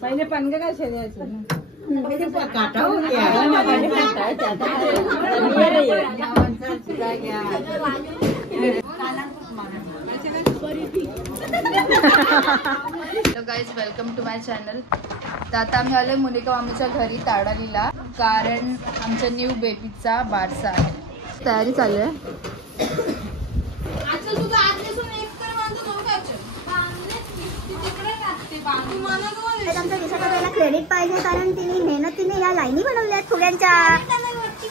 पहिले पनगा काय शर्याचे hello guys, welcome to my channel. तर आता आम्ही आलोय मुनिका मामीच्या घरी ताडालीला, कारण आमच्या न्यू बेबीचा बारसा आहे. तयारी चालू आहे. क्रेडिट पाहिजे, कारण तिने मेहनतीने या लाईनी बनवल्या फुग्यांच्या.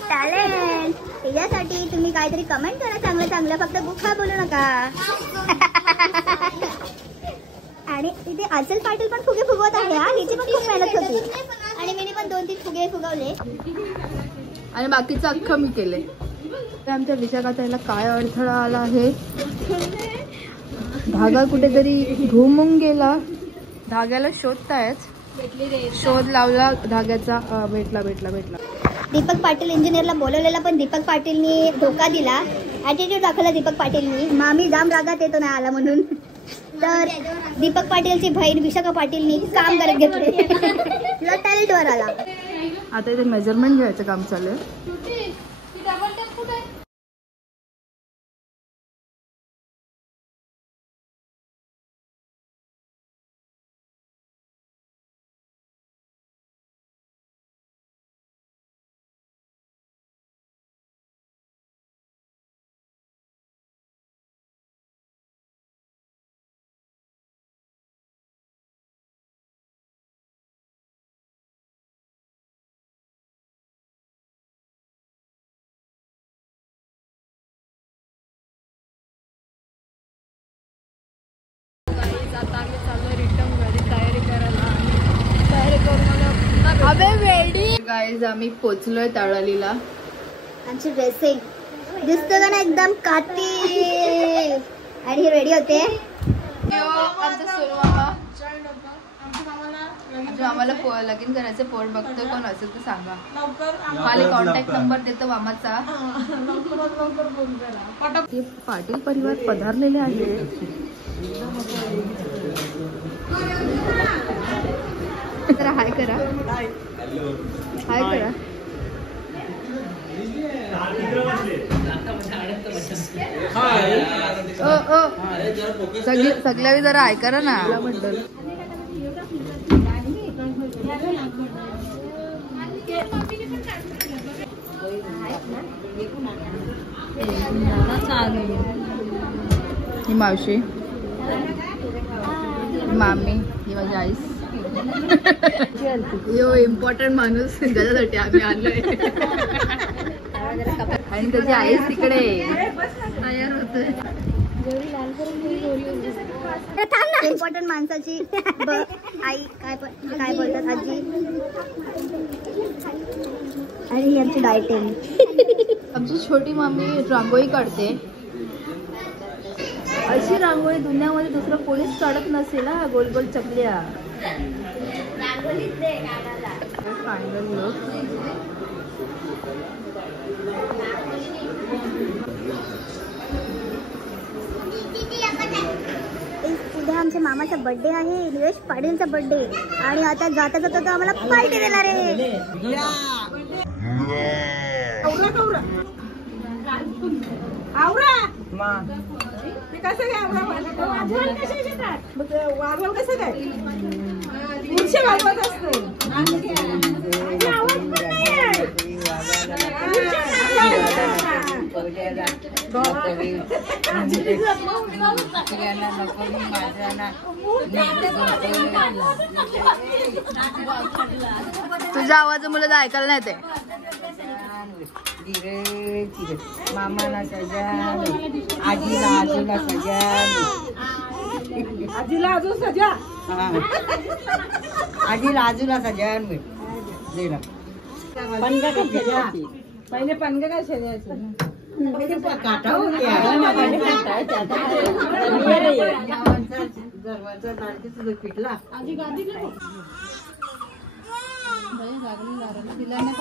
टॅलेंट त्याच्यासाठी तुम्ही काहीतरी कमेंट करा चांगलं चांगलं, फक्त गुखा बोलू नका. आणि तिथे अचल पाटील पण फुगे फुगवत आहे. हिची पण खूप मेहनत होती आणि मी पण 2-3 फुगे फुगवले आणि बाकीचं अख्खं मी केले. आमच्या विचारात याला काय अडथळा आला आहे. धागा कुठेतरी घुमून गेला. धाग्याला शोधतायच, शोध लावला धाग्याचा. भेटला. दीपक पाटील इंजिनियरला बोलवलेला, पण दीपक पाटीलनी धोका दिला. ॲटिट्यूड दाखवला दीपक पाटीलनी. मामी जाम रागात येतो नाही आला म्हणून. तर दीपक पाटीलची बहीण विशाखा पाटीलनी काम करत घेतले. तिला टॅलेंट वर आला. आता इथे मेजरमेंट घ्यायचं काम चालू आहे. आता आम्ही चाललो रिटर्न घरी तयारी करायला. तयारी करून अबे रेडी गाईज, आम्ही पोचलोय ताडालीला. आमची ड्रेसिंग दिसतं का ना एकदम काठी. आणि हे रेडी होते. आमचा सोनू मामा आम्हाला लगीन करायचं पोट बघतोय. कोण असेल तर सांगा. मला कॉन्टॅक्ट नंबर देतो मामाचा. पाटील परिवार पधारलेले आहे. जरा हाय करा. सगळ्या जरा हाय करा ना. ही मावशी, मामी, ही माझी आईस. यो इम्पॉर्टंट माणूस त्याच्यासाठी आम्ही आलोय. आणि त्याची आईस तिकडे तयार होतोय. इम्पॉर्टंट माणसाची आई काय बोलतात आजी. आणि ही आमची डायटिंग. आमची छोटी मामी रांगोळी काढते. अशी रांगोळी दुनियामध्ये दुसरं कोणीच काढत नसेल. गोल गोल चकल्या. Final look. उद्या आमच्या मामाचा बर्थडे आहे, निलेश पाटीलचा बर्थडे. आणि आता जाता जाता तो आम्हाला पार्टी देणार आहे. ते कसं काय वाजवण कसं काय पुढचे वाजवत असतो. तुझा आवाज मुलं ऐकायला नाही ते. मामाला सजान, आजीला सजान, आजीला सजान. पनगा काय शर्याचे. पहिले पनगा काय शर्याचे पिटला. तिला नाही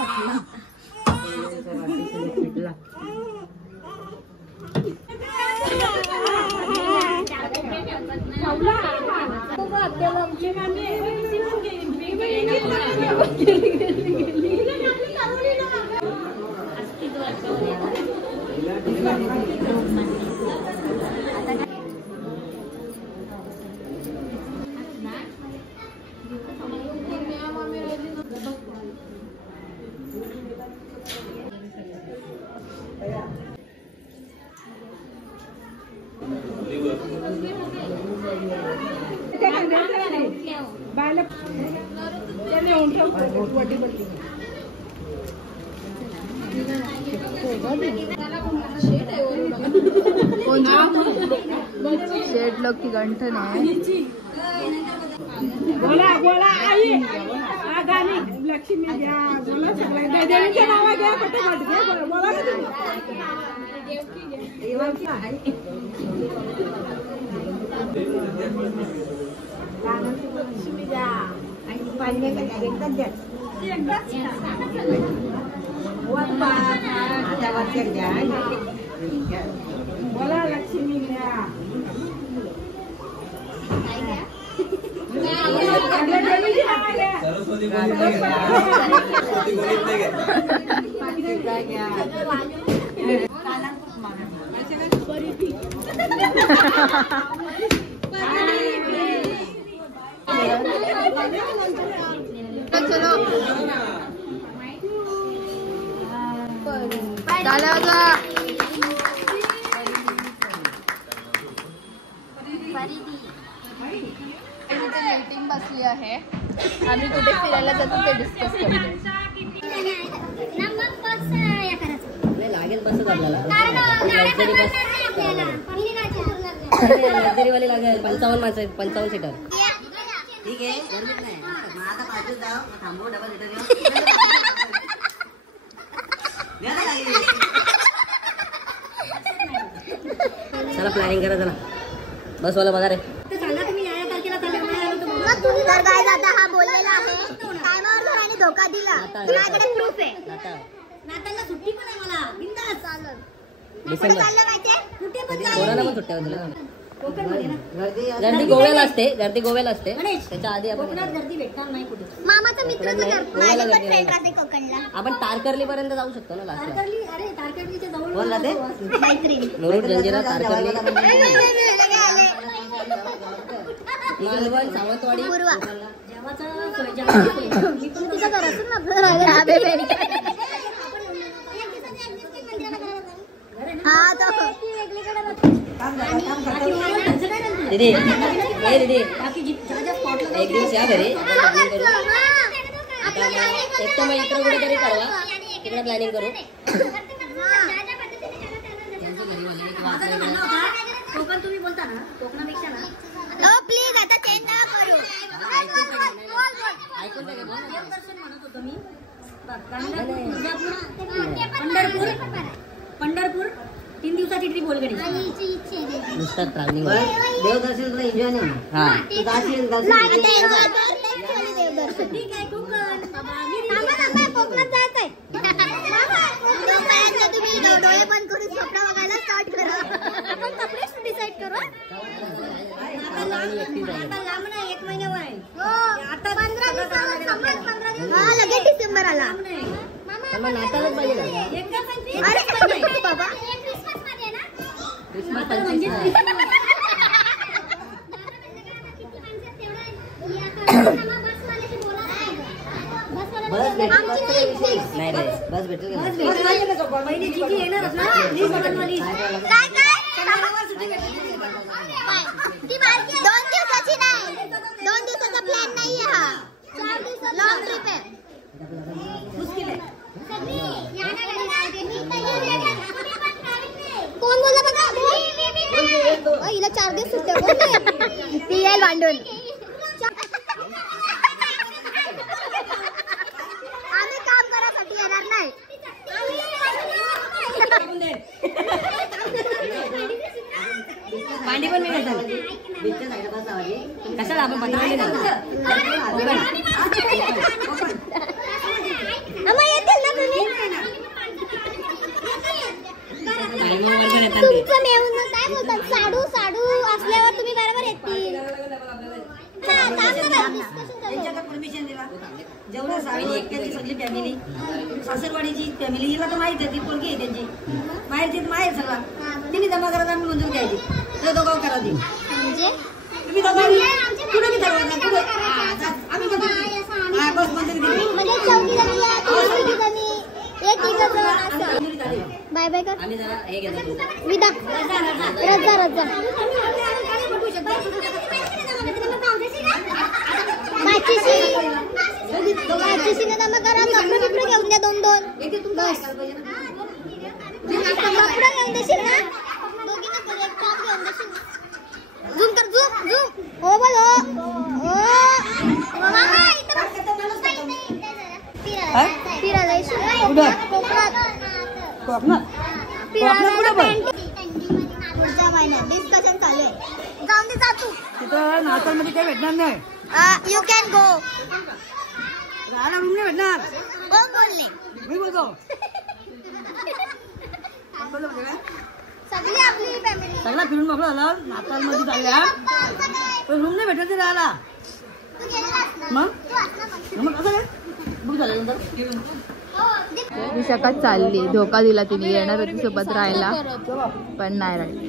शेड लोक की गंठन आहे. बोला बोला आई गाणी लक्ष्मी द्या बोला सगळ्या देवीच्या नावा घ्या पटापट घ्या बोला लक्ष्मी द्या आणि पाहिजे एकदाच द्या बोला लक्ष्मी द्या चलो मीटिंग बसली आहे. आम्ही कुठे फिरायला जातो ते डिस्कस करतो. लागेल बसच आपल्याला लक्झरीवाली लागेल. 55 माणसं आहेत, 55 सीटर. ठीक आहे गरजेच नाही. आता 5 दिवस जाऊ थांबू डबल सीटर चला प्लॅनिंग करा. चला बसवाला बघा रे. तर काय आता हा बोललेला आहे टायमावर जर आणि धोका दिला तुझ्याकडे प्रूफ आहे. नाताळला सुट्टी पण आहे मला बिंदास चालत. कुठे चाललं माहितीये कुठे पण कोणाला पण सुट्ट्या होतील. गर्दी गोव्याला असते. गर्दी गोव्याला असते. त्याच्या आधी आपण गर्दी भेटणार नाही कुठे. मामाचा मित्रच माझा पण फ्रेंड राहते कोकणला. आपण तारकर्ली पर्यंत जाऊ शकतो ना. लास्ट अरे तारकर्लीच्या जवळ कोण राहते मैत्रीण मुरुड जंजिरा तारकर्ली मालवण सावंतवाडी पूर्वा तुझ्या घरातून आपलं राहिलं. हा तो दीदी ए दीदी एक दिवस या घरी एक तर मग इकडे कुठेतरी कळवा. तिकडे प्लॅनिंग करू. कोकण तुम्ही बोलता ना कोकणापेक्षा ना प्लीज आता चेंज नका करू. ऐकून काय देवदर्शन म्हणत होतो मी. पंढरपूर पंढरपूर 3 दिवसाची ट्रिप बोलगडी. नुसतं ट्रॅव्हलिंग देवदर्शन तुला एन्जॉय नाही. हा ठीक आहे कोकणात जायचंय. तुम्ही डोळे बंद करून स्वप्न बघायला स्टार्ट करा. आपण कपडेच डिसाईड करू. लांब नाही 1 महिन्यावर आहे. आता 15 दिवस हा लगेच डिसेंबर आला. नातालच पाहिजे ना. अरे बाबा क्रिसमस नाही रे बस भेटेल. पहिली जी की येणार ना ती बघणवाली काय ती मार्केट 2 दिवसाची नाही. 2 दिवसाचा प्लॅन नाहीये हा. 4 दिवसाचा लॉंग ट्रिप आहे. मुश्किल आहे. कोण बोलला बघा हिला 4 दिवस सुट्ट्या बोलते ती येईल भांडून. आम्ही काम करायसाठी येणार नाही. पाणी पण नाही बीचच्या साईड बस लावायची. कशाला आपण 15 मिनिट येतील ना तुम्ही जेवढं सावी एकट्याची सगळी फॅमिली, सासरवाडीची फॅमिली, हिला तर माहित आहे ती पोरगी आहे त्यांची, माहेरची माहेर सगळा तिने जमा करायला आम्ही मंजूर द्यायची, ते दोघं करा ती म्हणजे तुम्ही दोघांनी कुठे बी ठरवा कुठे आम्ही बस मंजूर दिली. म्हणजे 4 जणी या, 3 जणी, एक तिघं असं. बाय बाय कर. आम्ही जरा हे घेतो विदा रजा माचीशी जमा करा. कपडे बिपडे घेऊन द्या 2-2 बस. कपडे घेऊन देशील ना दोघींना, एक टॉप घेऊन देशील. झूम कर, झूम. हो बोलो फिरायला येशील कोकणात. पुढच्या महिन्यात डिस्कशन चालू आहे. जाऊन दे, जा तू. तिथं नाचामध्ये काही भेटणार नाही, यू कॅन गो. राहायला रूम नाही भेटणार. कोण बोलले? मी बोलतो सगळी आपली फॅमिली. सगळा फिरून बघला झालं नाताळमध्ये चालल्या, पण रूम नाही भेटत ते राहायला. मग कसं काय बुक झाल्यानंतर विशाखा चालली, धोका दिला तिने, येणार होती सोबत राहायला पण नाही राहिली.